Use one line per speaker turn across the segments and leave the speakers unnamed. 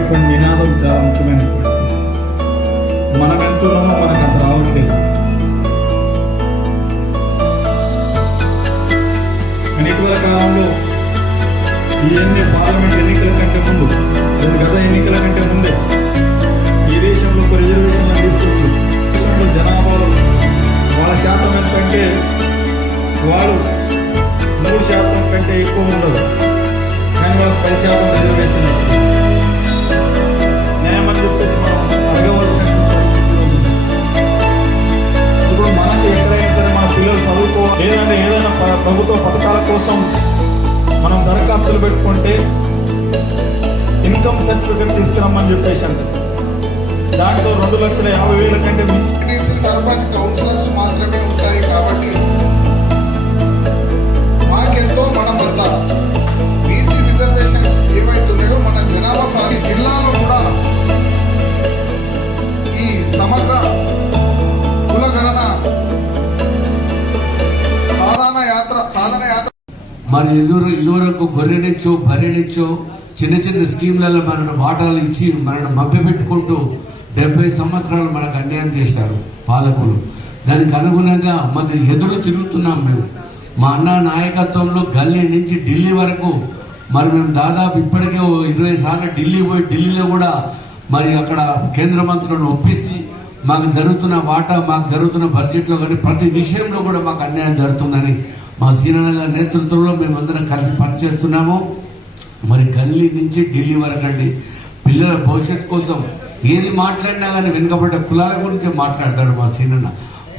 యొక్క నినాదం చాలా ముఖ్యమైన మనం ఎంతున్నామో మనకు అంత రావట్లేదు. కానీ ఇటీవల కాలంలో ఇవన్నీ పార్లమెంట్ ఎన్నికల కంటే ముందు లేదా గత ఎన్నికల కంటే ముందే ఈ దేశంలో ఒక రిజర్వేషన్లు తీసుకొచ్చు దేశంలో జనాభాలో వాళ్ళ శాతం ఎంత అంటే వాళ్ళు మూడు శాతం కంటే ఎక్కువ ఉండదు. కానీ వాళ్ళకి పది శాతం రిజర్వేషన్ వచ్చింది ఏదైనా ఏదైనా ప్రభుత్వ పథకాల కోసం మనం దరఖాస్తులు పెట్టుకుంటే ఇన్కమ్ సర్టిఫికెట్ తీసుకురమ్మని చెప్పేసి అంట. దాంట్లో రెండు లక్షల యాభై వేల కంటే
సర్పంచ్ కౌన్సిలర్స్ మాత్రమే ఉంటాయి కాబట్టి మాకెంతో మనమంతా బీసీ రిజర్వేషన్స్ ఏవైతున్నాయో మన జనాభా ప్రతి జిల్లాలో కూడా
మరి ఎదురు ఇదివరకు గొర్రెనిచ్చో బర్రెనిచ్చో చిన్న చిన్న స్కీమ్లలో మనను వాటాలు ఇచ్చి మనను మభ్యపెట్టుకుంటూ డెబ్బై సంవత్సరాలు మనకు అన్యాయం చేశారు పాలకులు. దానికి అనుగుణంగా మరి ఎదురు తిరుగుతున్నాం మేము. మా అన్న నాయకత్వంలో గల్లీ నుంచి ఢిల్లీ వరకు మరి మేము దాదాపు ఇప్పటికే ఇరవై సార్లు ఢిల్లీ పోయి ఢిల్లీలో కూడా మరి అక్కడ కేంద్ర మంత్రులను ఒప్పిసి మాకు జరుగుతున్న వాటా మాకు జరుగుతున్న బడ్జెట్లో కానీ ప్రతి విషయంలో కూడా మాకు అన్యాయం జరుగుతుందని మా సీనన్న గారి నేతృత్వంలో మేమందరం కలిసి పనిచేస్తున్నాము. మరి గల్లీ నుంచి ఢిల్లీ వరకు అండి. పిల్లల భవిష్యత్తు కోసం ఏది మాట్లాడినా కానీ వెనుకబడ్డ కులాల గురించి మాట్లాడతాడు మా సీనన్న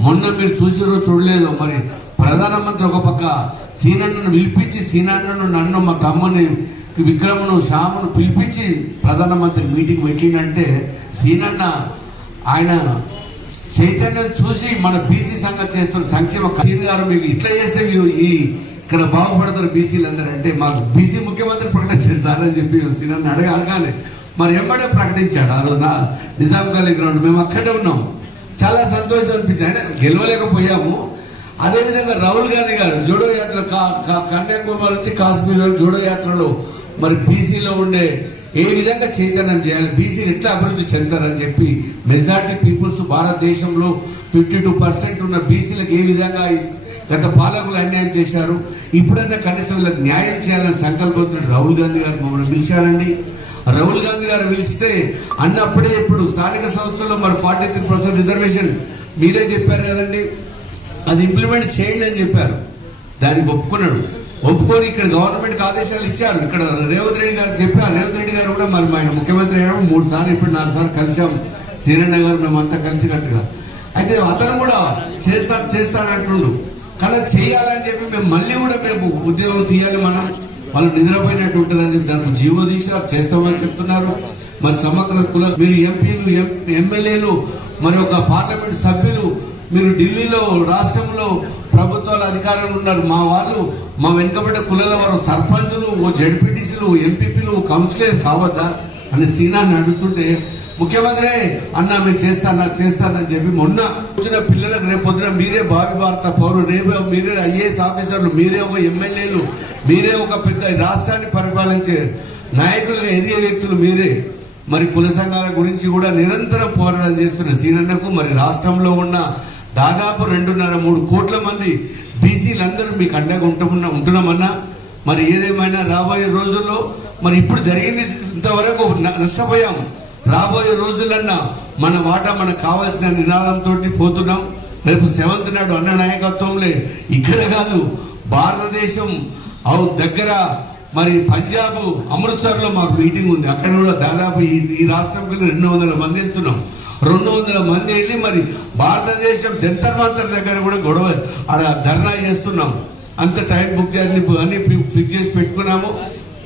మొన్న మీరు చూసారో చూడలేదో మరి ప్రధానమంత్రి ఒక పక్క సీనన్నను పిలిపించి సీనన్నను నన్ను మా తమ్ముని విక్రమను శ్యామును పిలిపించి ప్రధానమంత్రి మీటింగ్ పెట్టిందంటే సీనన్న ఆయన చైతన్యం చూసి మన బీసీ సంఘం చేస్తున్న సంక్షేమ సీన్ గారు మీకు ఇట్లా చేస్తే మీరు ఈ ఇక్కడ బాగుపడతారు బీసీలు అందరూ అంటే మాకు బీసీ ముఖ్యమంత్రి ప్రకటించారు సార్ అని చెప్పి సీనన్న అడగ అడగానే మరి ఎంబడే ప్రకటించాడు ఆ రోజున. నిజాం కాలేజ్ గ్రౌండ్ మేము అక్కడే ఉన్నాం. చాలా సంతోషం అనిపించింది అంటే గెలవలేకపోయాము. అదేవిధంగా రాహుల్ గాంధీ గారు జోడో యాత్ర కా- కన్యాకుమారి నుంచి కాశ్మీర్ జోడో యాత్రలో మరి బీసీలో ఉండే ఏ విధంగా చైతన్యం చేయాలి? బీసీలు ఎట్లా అభివృద్ధి చెందారని చెప్పి మెజార్టీ పీపుల్స్ భారతదేశంలో ఫిఫ్టీ టూ పర్సెంట్ ఉన్న బీసీలకు ఏ విధంగా గత పాలకులు అన్యాయం చేశారు? ఇప్పుడైనా కనీసం వీళ్ళకి న్యాయం చేయాలని సంకల్పంతో రాహుల్ గాంధీ గారు మమ్మల్ని పిలిచారండి. రాహుల్ గాంధీ గారు పిలిస్తే అన్నప్పుడే ఇప్పుడు స్థానిక సంస్థల్లో మరి ఫార్టీ త్రీ పర్సెంట్ రిజర్వేషన్ మీరే చెప్పారు కదండి. అది ఇంప్లిమెంట్ చేయండి అని చెప్పారు. దానికి ఒప్పుకున్నాడు. ఒప్పుకొని ఇక్కడ గవర్నమెంట్ ఆదేశాలు ఇచ్చారు. ఇక్కడ రేవంత్ రెడ్డి గారు చెప్పారు రేవంత్ రెడ్డి గారు కూడా మరి ఆయన ముఖ్యమంత్రి అయినప్పుడు మూడు సార్లు ఇప్పుడు నాలుగు సార్లు కలిసాం సీరన్న గారు మేమంతా కలిసినట్టుగా అయితే అతను కూడా చేస్తాను చేస్తానంటుండు. కానీ చేయాలని చెప్పి మేము మళ్ళీ కూడా మేము ఉద్యోగం తీయాలి మనం. వాళ్ళు నిద్రపోయినట్టు ఉంటుందని చెప్పి దానికి జీవో తీసారు చేస్తామని చెప్తున్నారు. మరి సమగ్ర కుల మీరు ఎంపీలు ఎమ్మెల్యేలు మరి ఒక పార్లమెంట్ సభ్యులు మీరు ఢిల్లీలో రాష్ట్రంలో ప్రభుత్వాలు అధికారంలో ఉన్నారు. మా వాళ్ళు మా వెనుకబడ్డ కులాల వారు సర్పంచులు ఓ జడ్పీటీసీలు ఎంపీపీలు కౌన్సిలర్ కావద్దా అని సీనాన్ని అడుగుతుంటే ముఖ్యమంత్రి అన్న మేము చేస్తానా చేస్తానని చెప్పి మొన్న వచ్చిన పిల్లలకు రేపు పొద్దున మీరే భావి భారత పౌరులు రేపు మీరే ఐఏఎస్ ఆఫీసర్లు మీరే ఒక ఎమ్మెల్యేలు మీరే ఒక పెద్ద రాష్ట్రాన్ని పరిపాలించే నాయకులుగా ఎదిగే వ్యక్తులు మీరే. మరి కుల సంఘాల గురించి కూడా నిరంతరం పోరాటం చేస్తున్న సీనన్నకు మరి రాష్ట్రంలో ఉన్న దాదాపు రెండున్నర మూడు కోట్ల మంది బీసీలందరూ మీకు అండగా ఉంటున్నా ఉంటున్నామన్నా. మరి ఏదేమైనా రాబోయే రోజుల్లో మరి ఇప్పుడు జరిగింది ఇంతవరకు న- నష్టపోయాం. రాబోయే రోజులన్నా మన వాటా మనకు కావాల్సిన నినాదంతో పోతున్నాం. రేపు సెవెంత్ నాడు అన్న నాయకత్వంలో ఇక్కడ కాదు భారతదేశం అవు దగ్గర మరి పంజాబ్ అమృత్సర్లో మాకు మీటింగ్ ఉంది. అక్కడ కూడా దాదాపు ఈ ఈ రాష్ట్రంకి రెండు వందల మంది వెళ్తున్నాం. రెండు వందల మంది వెళ్ళి మరి భారతదేశం జంతర్ మంతర్ దగ్గర కూడా గొడవ ఆడ ధర్నా చేస్తున్నాం అంత టైం బుక్ చేసి అన్ని ఫిక్స్ చేసి పెట్టుకున్నాము.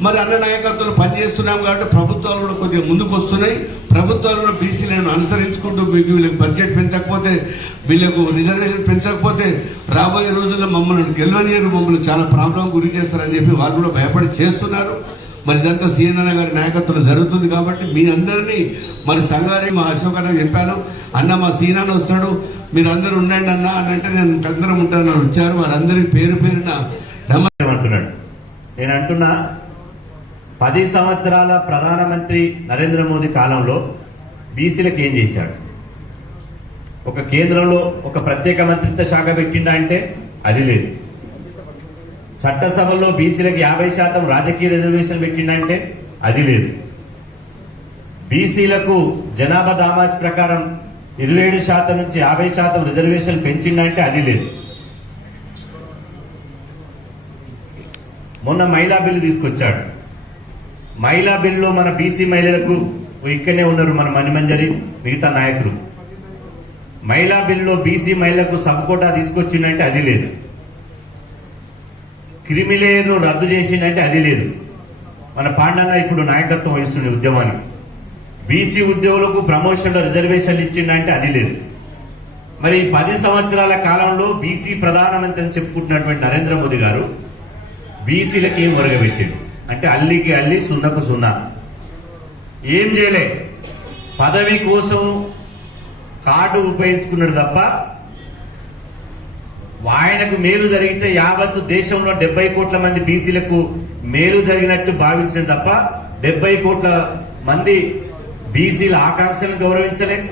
మరి అన్న నాయకత్వం పనిచేస్తున్నాం కాబట్టి ప్రభుత్వాలు కూడా కొద్దిగా ముందుకు వస్తున్నాయి. ప్రభుత్వాలు కూడా బీసీలను అనుసరించుకుంటూ మీకు వీళ్ళకి బడ్జెట్ పెంచకపోతే వీళ్ళకు రిజర్వేషన్ పెంచకపోతే రాబోయే రోజుల్లో మమ్మల్ని గెలవనీయరు మమ్మల్ని చాలా ప్రాబ్లం గురి చేస్తారని చెప్పి వాళ్ళు కూడా భయపడి చేస్తున్నారు. మరి ఇదంతా సీఎన్ఎన్ గారి నాయకత్వం జరుగుతుంది కాబట్టి మీ అందరినీ మరి సంగారి మా అశోక్ అన్న చెప్పాను అన్న మా సీనాన్న వస్తాడు మీరు అందరూ ఉండండి అన్న అని అంటే నేను అందరం ఉంటాను వచ్చారు వారందరి పేరు పేరున
అంటున్నాడు. నేను అంటున్నా పది సంవత్సరాల ప్రధానమంత్రి నరేంద్ర మోదీ కాలంలో బీసీలకు ఏం చేశాడు? ఒక కేంద్రంలో ఒక ప్రత్యేక మంత్రిత్వ శాఖ పెట్టిండా అంటే అది లేదు. చట్టసభలో బీసీలకు యాభై శాతం రాజకీయ రిజర్వేషన్ పెట్టిండంటే అది లేదు. బీసీలకు జనాభా దామాస్ ప్రకారం ఇరవై ఏడు శాతం నుంచి యాభై శాతం రిజర్వేషన్ పెంచిందంటే అది లేదు. మొన్న మహిళా బిల్లు తీసుకొచ్చాడు. మహిళా బిల్లులో మన బీసీ మహిళలకు ఇక్కడనే ఉన్నారు మన మణిమంజరి మిగతా నాయకులు. మహిళా బిల్లులో బీసీ మహిళలకు సబ్ కోటా తీసుకొచ్చిందంటే అది లేదు. క్రిమిలేయర్ను రద్దు చేసిందంటే అది లేదు. మన పాండన్న ఇప్పుడు నాయకత్వం వహిస్తుంది ఉద్యమానికి. బీసీ ఉద్యోగులకు ప్రమోషన్లో రిజర్వేషన్లు ఇచ్చిండంటే అది లేదు. మరి పది సంవత్సరాల కాలంలో బీసీ ప్రధానమంత్రి అని చెప్పుకుంటున్నటువంటి నరేంద్ర మోదీ గారు బీసీలకి ఏం ఒరగబెట్టిండు? అంటే అల్లికి అల్లి సున్నకు సున్నా. ఏం చేయలే? పదవి కోసం కార్డు ఉపయోగించుకున్నాడు తప్ప ఆయనకు మేలు జరిగితే యావత్తు దేశంలో డెబ్బై కోట్ల మంది బీసీలకు మేలు జరిగినట్టు భావించిన తప్ప డెబ్బై కోట్ల మంది బీసీల ఆకాంక్షలను గౌరవించలే.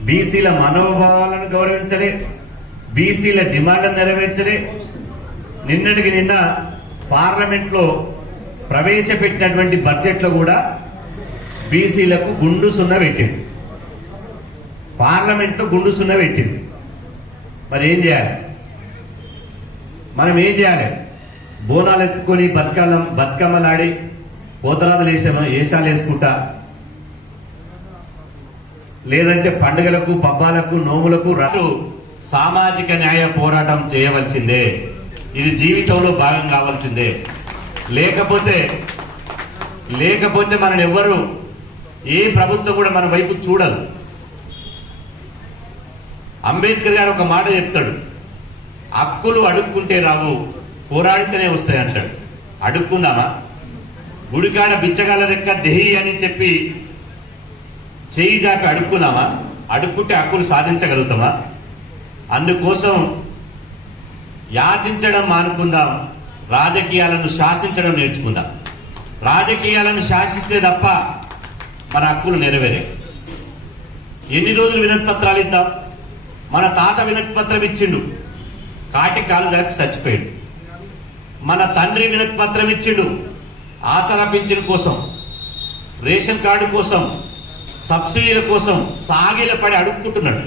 బీసీల మనోభావాలను గౌరవించలే. బీసీల డిమాండ్లను నెరవేర్చలే. నిన్నటికి నిన్న పార్లమెంట్లో ప్రవేశపెట్టినటువంటి బడ్జెట్లో కూడా బీసీలకు గుండు సున్న పెట్టింది. పార్లమెంట్లో గుండు సున్న పెట్టింది. మరి ఏం చేయాలి? మనం ఏం చేయాలి? బోనాలు ఎత్తుకొని బతుకమ్మ బతుకమ్మలాడి పోతరాదులు వేసాము? వేషాలు వేసుకుంటా? లేదంటే పండుగలకు పబ్బాలకు నోములకు రాదు. సామాజిక న్యాయ పోరాటం చేయవలసిందే. ఇది జీవితంలో భాగం కావాల్సిందే. లేకపోతే లేకపోతే మనం ఎవ్వరు ఏ ప్రభుత్వం కూడా మన వైపు చూడదు. అంబేద్కర్ గారు ఒక మాట చెప్తాడు. హక్కులు అడుక్కుంటే రావు పోరాడితేనే వస్తాయి అంటాడు. అడుక్కుందామా? గుడికాడ బిచ్చగాల లెక్క దేహి అని చెప్పి చేయి జాపి అడుక్కుందామా అడుక్కుంటే హక్కులు సాధించగలుగుతామా? అందుకోసం యాచించడం మానుకుందాం రాజకీయాలను శాసించడం నేర్చుకుందాం. రాజకీయాలను శాసిస్తే తప్ప మన హక్కులు నెరవేరే. ఎన్ని రోజులు వినతి పత్రాలు ఇద్దాం? మన తాత వినతి పత్రం ఇచ్చిండు. కాటి కాలు జరిపి చచ్చిపోయాడు. మన తండ్రి వినతి పత్రం ఇచ్చిండు. ఆసరా పింఛన్ కోసం రేషన్ కార్డు కోసం సబ్సిడీల కోసం సాగిల పడి అడుక్కుంటున్నాడు.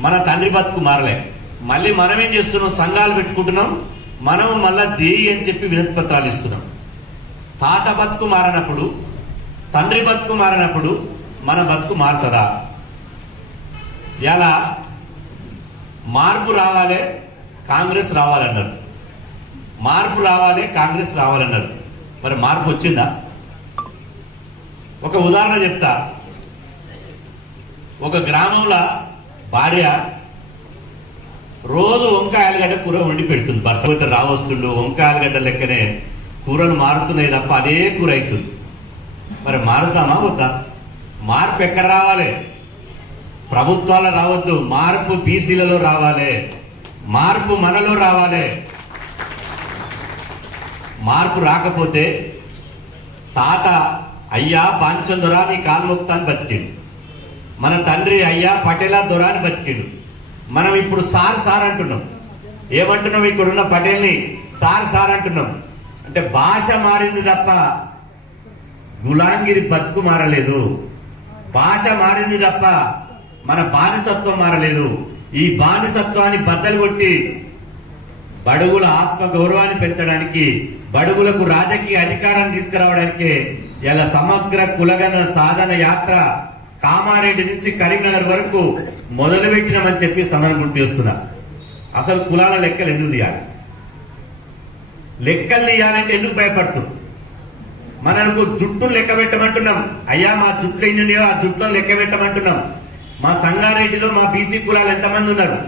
మన తండ్రి బతుకు మారలే. మళ్ళీ మనం ఏం చేస్తున్నాం? సంఘాలు పెట్టుకుంటున్నాం. మనం మళ్ళా దేయి అని చెప్పి వినతి పత్రాలు ఇస్తున్నాం. తాత బతుకు మారినప్పుడు తండ్రి బతుకు మారినప్పుడు మన బతుకు మారుతుందా? ఇలా మార్పు రావాలి కాంగ్రెస్ రావాలన్నారు. మార్పు రావాలి కాంగ్రెస్ రావాలన్నారు. మరి మార్పు వచ్చిందా? ఒక ఉదాహరణ చెప్తా. ఒక గ్రామంలో భార్య రోజు వంకాయ గడ్డ కూర వండి పెడుతుంది. భర్త రావస్తుండు వంకాయ గడ్డ లెక్కనే కూరలు మారుతున్నాయి తప్ప అదే కూర అవుతుంది. మరి మారుతామా వద్దా? మార్పు ఎక్కడ రావాలి? ప్రభుత్వాలు రావద్దు. మార్పు బీసీలలో రావాలి. మార్పు మనలో రావాలి. మార్పు రాకపోతే తాత అయ్యా పాంచం దొర నీ కాలు మొక్తాన్ని బతికిండు. మన తండ్రి అయ్యా పటేలా దొర అని బతికిండు. మనం ఇప్పుడు సార్ సార్ అంటున్నాం. ఏమంటున్నాం? ఇక్కడున్న పటేల్ని సార్ సార్ అంటున్నాం. అంటే భాష మారింది తప్ప గులాంగిరి బతుకు మారలేదు. భాష మారింది తప్ప మన బానిసత్వం మారలేదు. ఈ బానిసత్వాన్ని బద్దలు కొట్టి బడుగుల ఆత్మ గౌరవాన్ని పెంచడానికి బడుగులకు రాజకీయ అధికారాన్ని తీసుకురావడానికి ఇలా సమగ్ర కులగన సాధన యాత్ర కామారెడ్డి నుంచి కరీంనగర్ వరకు మొదలుపెట్టినామని చెప్పి సమరం గుర్తు చేస్తున్నా. అసలు కులాల లెక్కలు ఎందుకు తీయాలి? లెక్కలు తీయాలంటే ఎందుకు భయపడుతూ? మనకు జుట్టు లెక్క పెట్టమంటున్నాం. అయ్యా మా జుట్లు ఎన్నిన్నాయో ఆ జుట్లో లెక్క పెట్టమంటున్నాం. మా సంగారెడ్డిలో మా బీసీ కులాలు ఎంతమంది ఉన్నారు?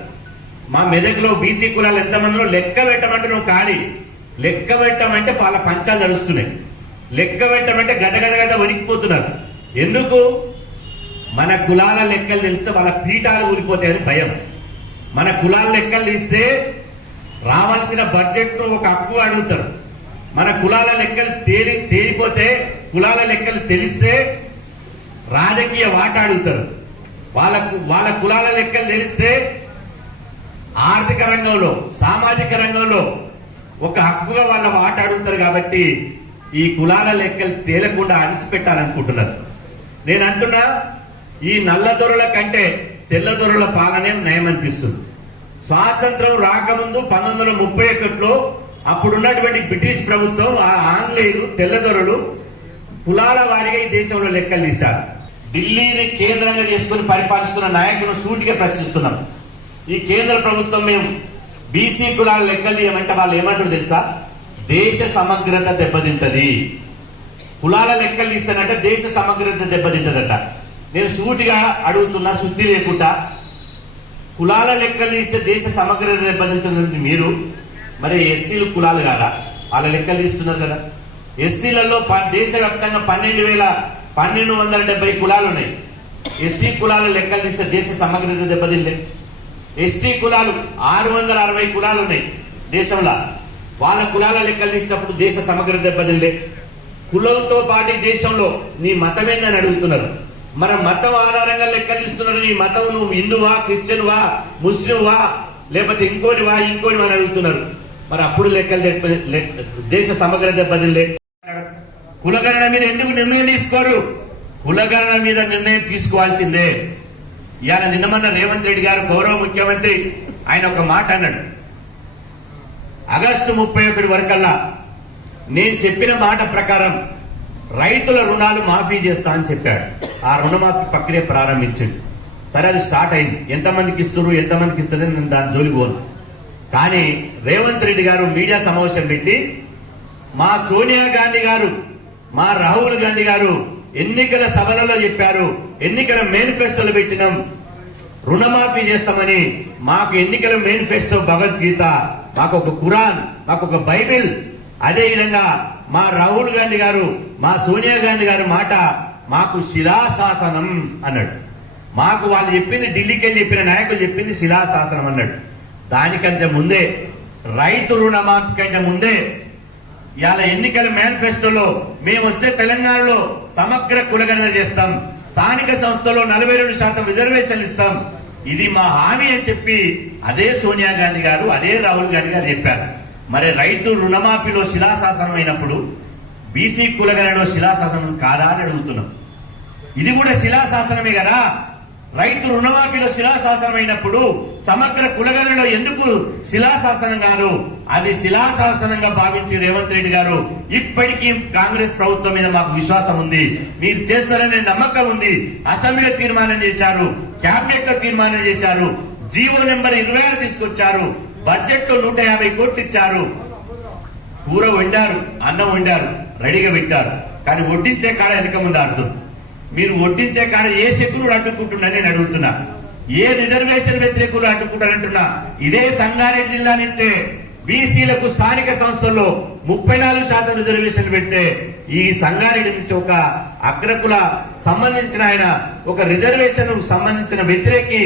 మా మెదక్లో బీసీ కులాలు ఎంతమందిలో లెక్క పెట్టమంటున్నాం కానీ లెక్క పెట్టమంటే వాళ్ళ పంచాలు నడుస్తున్నాయి. లెక్క పెట్టమంటే గజ గజ గజ వణికిపోతున్నారు. ఎందుకు? మన కులాల లెక్కలు తెలిస్తే వాళ్ళ పీఠాలు ఊరిపోతాయని భయం. మన కులాల లెక్కలు తీస్తే రావాల్సిన బడ్జెట్ను ఒక హక్కు అడుగుతారు. మన కులాల లెక్కలు తేలి తేలిపోతే కులాల లెక్కలు తెలిస్తే రాజకీయ వాటా అడుగుతారు. వాళ్ళకు వాళ్ళ కులాల లెక్కలు తెలిస్తే ఆర్థిక రంగంలో సామాజిక రంగంలో ఒక హక్కుగా వాళ్ళ వాట అడుగుతారు కాబట్టి ఈ కులాల లెక్కలు తేలకుండా అణిచిపెట్టాలనుకుంటున్నారు. నేను అంటున్నా ఈ నల్లదొరల కంటే తెల్లదొరల పాలనే నయం అనిపిస్తుంది. స్వాతంత్రం రాకముందు పంతొమ్మిది వందల ముప్పై ఒకటిలో అప్పుడున్నటువంటి బ్రిటిష్ ప్రభుత్వం ఆ ఆంగ్లేయులు తెల్లదొరలు కులాల వారిగా ఈ దేశంలో లెక్కలు తీశారు. ఢిల్లీని కేంద్రంగా చేసుకుని పరిపాలిస్తున్న నాయకులను సూటిగా ప్రశ్నిస్తున్నాం. ఈ కేంద్ర ప్రభుత్వం మేము బీసీ కులాల లెక్కలు తీయమంటే వాళ్ళు ఏమంటారు తెలుసా? దేశ సమగ్రత దెబ్బతింటది. కులాల లెక్కలు ఇస్తానంటే దేశ సమగ్రత దెబ్బతింటదట. నేను సూటిగా అడుగుతున్నా శుద్ధి లేకుండా. కులాల లెక్కలు ఇస్తే దేశ సమగ్రత దెబ్బతింటున్నటువంటి మీరు. మరి ఎస్సీలు కులాలు కాదా? వాళ్ళ లెక్కలు తీస్తున్నారు కదా. ఎస్సీలలో ప- దేశవ్యాప్తంగా పన్నెండు వేల పన్నెండు వందల డెబ్బై కులాలు ఉన్నాయి. ఎస్సీ కులాల లెక్కలు తీస్తే దేశ సమగ్రత దెబ్బతిల్లే ఎస్టీ కులాలు ఆరు వందల అరవై కులాలు ఉన్నాయి దేశంలో. వాళ్ళ కులాల లెక్కలు తీసినప్పుడు దేశ సమగ్ర దెబ్బతిల్లే కులంతో పాటు దేశంలో నీ మతం ఏందని అడుగుతున్నారు. మన మతం ఆధారంగా లెక్కలు ఇస్తున్నారు నీ మతం నువ్వు హిందువా క్రిస్టియన్వా ముస్లింవా లేకపోతే ఇంకోనివా ఇంకోనివా అని అడుగుతున్నారు. మరి అప్పుడు లెక్కలు దెబ్బ- దేశ సమగ్ర దెబ్బతిల్లే కులగణన మీద ఎందుకు నిర్ణయం తీసుకోరు? కులగణన మీద నిర్ణయం తీసుకోవాల్సిందే. ఇవాళ నిన్న మొన్న రేవంత్ రెడ్డి గారు గౌరవ ముఖ్యమంత్రి ఆయన ఒక మాట అన్నాడు. ఆగస్టు ముప్పై ఒకటి వరకల్లా నేను చెప్పిన మాట ప్రకారం రైతుల రుణాలు మాఫీ చేస్తా అని చెప్పాడు. ఆ రుణమాఫీ ప్రక్రియ ప్రారంభించండి. సరే అది స్టార్ట్ అయింది. ఎంతమందికి ఇస్తున్నారు ఎంతమందికి ఇస్తారని నేను దాని జోలికి పోను కానీ రేవంత్ రెడ్డి గారు మీడియా సమావేశం పెట్టి మా సోనియా గాంధీ గారు మా రాహుల్ గాంధీ గారు ఎన్నికల సభలలో చెప్పారు ఎన్నికల మేనిఫెస్టోలు పెట్టినాం రుణమాఫీ చేస్తామని మాకు ఎన్నికల మేనిఫెస్టో భగవద్గీత మాకు ఒక ఖురాన్ మాకు ఒక బైబిల్ అదేవిధంగా మా రాహుల్ గాంధీ గారు మా సోనియా గాంధీ గారి మాట మాకు శిలాశాసనం అన్నాడు. మాకు వాళ్ళు చెప్పింది ఢిల్లీకి వెళ్ళి చెప్పిన నాయకులు చెప్పింది శిలాశాసనం అన్నాడు. దానికంటే ముందే రైతు రుణమాఫీ కంటే ముందే ఇవాళ ఎన్నికల మేనిఫెస్టోలో మేము వస్తే తెలంగాణలో సమగ్ర కులగణన చేస్తాం. స్థానిక సంస్థలో నలభై రెండు శాతం రిజర్వేషన్ ఇస్తాం. ఇది మా హామీ అని చెప్పి అదే సోనియా గాంధీ గారు అదే రాహుల్ గాంధీ గారు చెప్పారు. మరి రైతు రుణమాఫీలో శిలాశాసనం అయినప్పుడు బీసీ కులగణలో శిలాశాసనం కాదా అని అడుగుతున్నాం. ఇది కూడా శిలాశాసనమే కదా? రైతు రుణమాఫీలో శిలాశాసనం అయినప్పుడు సమగ్ర కులగణలో ఎందుకు శిలాశాసనం కాదు అది శిలాశాసనంగా భావించి రేవంత్ రెడ్డి గారు ఇప్పటికీ కాంగ్రెస్ ప్రభుత్వం మీద మాకు విశ్వాసం ఉంది. మీరు చేస్తారనే నమ్మకం ఉంది. అసెంబ్లీ తీర్మానం చేశారు. క్యాబినెట్లో తీర్మానం చేశారు. జీవో నెంబర్ ఇరవై ఆరు తీసుకొచ్చారు. బడ్జెట్లో నూట యాభై కోట్లు ఇచ్చారు. కూర వండారు అన్నం వండారు రెడీగా పెట్టారు. కానీ వడ్డించే కాడ వెనక ముందు అర్థం. మీరు వడ్డించే కాడ ఏ శకునుడు అడ్డుకుంటున్నా నేను అడుగుతున్నా. ఏ రిజర్వేషన్ వ్యతిరేకులు అడ్డుకుంటారంటున్నా. ఇదే సంగారెడ్డి జిల్లా నుంచే బీసీలకు స్థానిక సంస్థల్లో ముప్పై నాలుగు శాతం రిజర్వేషన్ పెడితే ఈ సంగారెడ్డి నుంచి ఒక అగ్రకుల సంబంధించిన ఆయన ఒక రిజర్వేషన్ సంబంధించిన వ్యతిరేకి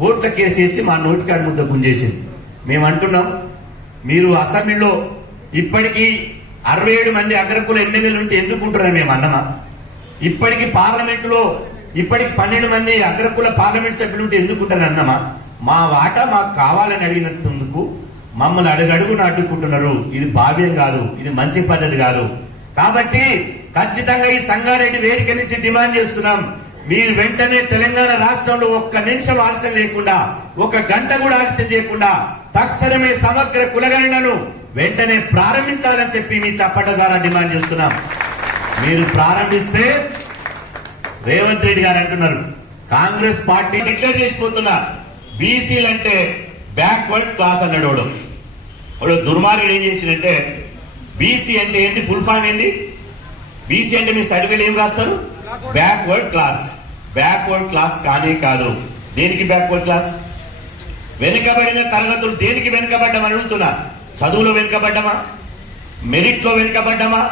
కోర్టుల కేసేసి మా నోటికాడు ముద్ద గుంజేసింది. మేము అంటున్నాం మీరు అసెంబ్లీలో ఇప్పటికీ అరవై ఏడు మంది అగ్రకుల ఎమ్మెల్యేలు ఉంటే ఎందుకుంటారని మేము అన్నమా? ఇప్పటికి పార్లమెంట్లో ఇప్పటికి పన్నెండు మంది అగ్రకుల పార్లమెంట్ సభ్యులు ఉంటే ఎందుకుంటారు అన్నమా? మా వాటా మాకు కావాలని అడిగినందుకు మమ్మల్ని అడుగడుగున అడ్డుకుంటున్నారు ఇది భావ్యం కాదు ఇది మంచి పద్ధతి కాదు. కాబట్టి ఖచ్చితంగా ఈ సంగారెడ్డి వేదిక నుంచి డిమాండ్ చేస్తున్నాం. మీరు వెంటనే తెలంగాణ రాష్ట్రంలో ఒక్క నిమిషం ఆలస్యం లేకుండా ఒక గంట కూడా ఆలస్యం చేయకుండా తక్షణమే సమగ్ర కులగణను వెంటనే ప్రారంభించాలని చెప్పి మీ చప్పట ద్వారా డిమాండ్ చేస్తున్నాం. మీరు ప్రారంభిస్తే రేవంత్ రెడ్డి గారు అంటున్నారు. కాంగ్రెస్ పార్టీ డిక్లేర్ చేసిపోతున్నారు బీసీలు అంటే బ్యాక్వర్డ్ క్లాస్ అన్నాడు వాడు. వాడు దుర్మార్గుడు ఏం చేసిందంటే బీసీ అంటే ఏంటి? ఫుల్ ఫామ్ ఏంటి? బీసీ అంటే మీ సర్టిఫికేట్ ఏం రాస్తారు? బ్యాక్వర్డ్ క్లాస్ బ్యాక్వర్డ్ క్లాస్ కానే కాదు. దేనికి బ్యాక్వర్డ్ క్లాస్ వెనుకబడిన తరగతులు దేనికి వెనుకబడ్డామని అడుగుతున్నా? చదువులో వెనుకబడ్డమా? మెరిట్లో వెనుకబడ్డమా?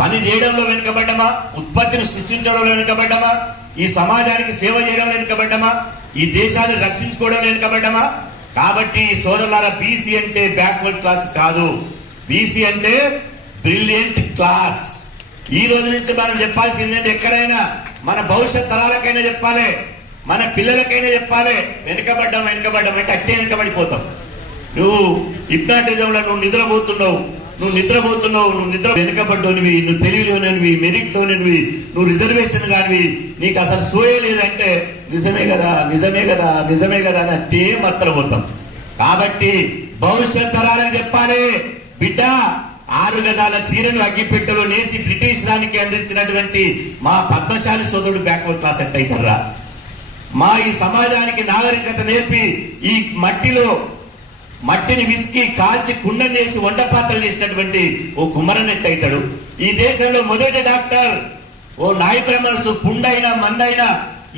పని చేయడంలో వెనుకబడ్డమా? ఉత్పత్తిని సృష్టించడంలో వెనుకబడ్డమా? ఈ సమాజానికి సేవ చేయడంలో వెనుకబడ్డమా? ఈ దేశాన్ని రక్షించుకోవడం వెనుకబడ్డమా? కాబట్టి సోదరులారా బీసీ అంటే బ్యాక్వర్డ్ క్లాస్ కాదు. బీసీ అంటే బ్రిలియంట్ క్లాస్ ఈ రోజు నుంచి మనం చెప్పాల్సింది ఏంటంటే ఎక్కడైనా మన భవిష్యత్ తరాలకైనా చెప్పాలి మన పిల్లలకైనా చెప్పాలి వెనుకబడ్డం వెనుకబడ్డం అంటే అట్టే వెనుకబడిపోతాం. నువ్వు హిప్నాటిజంలో నువ్వు నిద్రపోతున్నావు నువ్వు నిద్రపోతున్నావు నువ్వు నిద్ర వెనుకబడ్డోనివి నువ్వు తెలివిలోనివి మెరిట్లోనివి నువ్వు రిజర్వేషన్ కానివి నీకు అసలు సోయే లేదంటే నిజమే కదా నిజమే కదా నిజమే కదా అని అట్టే మత్తలపోతాం కాబట్టి భవిష్యత్ తరాలకు చెప్పాలి బిడ్డ ఆరు గదాల చీరను అగ్గిపెట్టెలో నేసి బ్రిటిష్ రానికి అందించినటువంటి మా పద్మశాలి సోదరుడు బ్యాక్వర్డ్ క్లాస్ ఎట్ అవుతారా మా ఈ సమాజానికి నాగరికత నేర్పి ఈ మట్టిలో మట్టిని విసికి కాల్చి కుండం చేసి వంట పాత్రలు చేసినటువంటి ఓ కుమ్మరనెట్ అవుతాడు ఈ దేశంలో మొదటి డాక్టర్ ఓ నాయ బ్రహ్మణసు పుండైనా మందైనా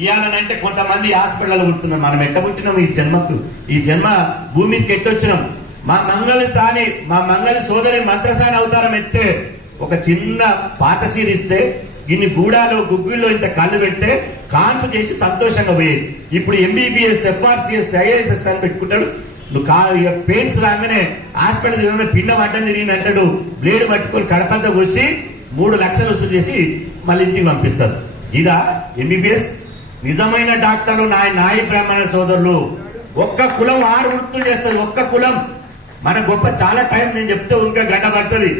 ఇవ్వాలనంటే కొంతమంది హాస్పిటల్ పుడుతున్నాం. మనం ఎట్ట పుట్టినాం? ఈ జన్మకు ఈ జన్మ భూమికి ఎట్టొచ్చినాం? మా మంగళ సాని మా మంగళ సోదరి మంత్రసాని అవతారం ఎత్తే ఒక చిన్న పాత సీరిస్తే ఇన్ని గూడాలు గుగ్గిల్లో ఇంత కళ్ళు పెడితే కాన్పు చేసి సంతోషంగా పోయేది. ఇప్పుడు ఎంబీబీఎస్ ఎఫ్ఆర్సీఎస్ ఐఏఎస్ఎస్ అని పెట్టుకుంటాడు. నువ్వు కా పెయిన్స్ రాగానే హాస్పిటల్ తిరిగిన పిండం అడ్డం తిరిగిన అంటాడు. బ్లేడ్ పట్టుకొని కడపంతా వచ్చి మూడు లక్షలు వసూలు చేసి మళ్ళీ ఇంటికి పంపిస్తారు ఇదా ఎంబీబీఎస్ నిజమైన డాక్టర్లు నాయ నాయి బ్రాహ్మణ సోదరులు. ఒక్క కులం ఆరు వృత్తులు చేస్తారు. ఒక్క కులం. మన గొప్ప చాలా టైం నేను చెప్తే ఇంకా గంట పడుతుంది.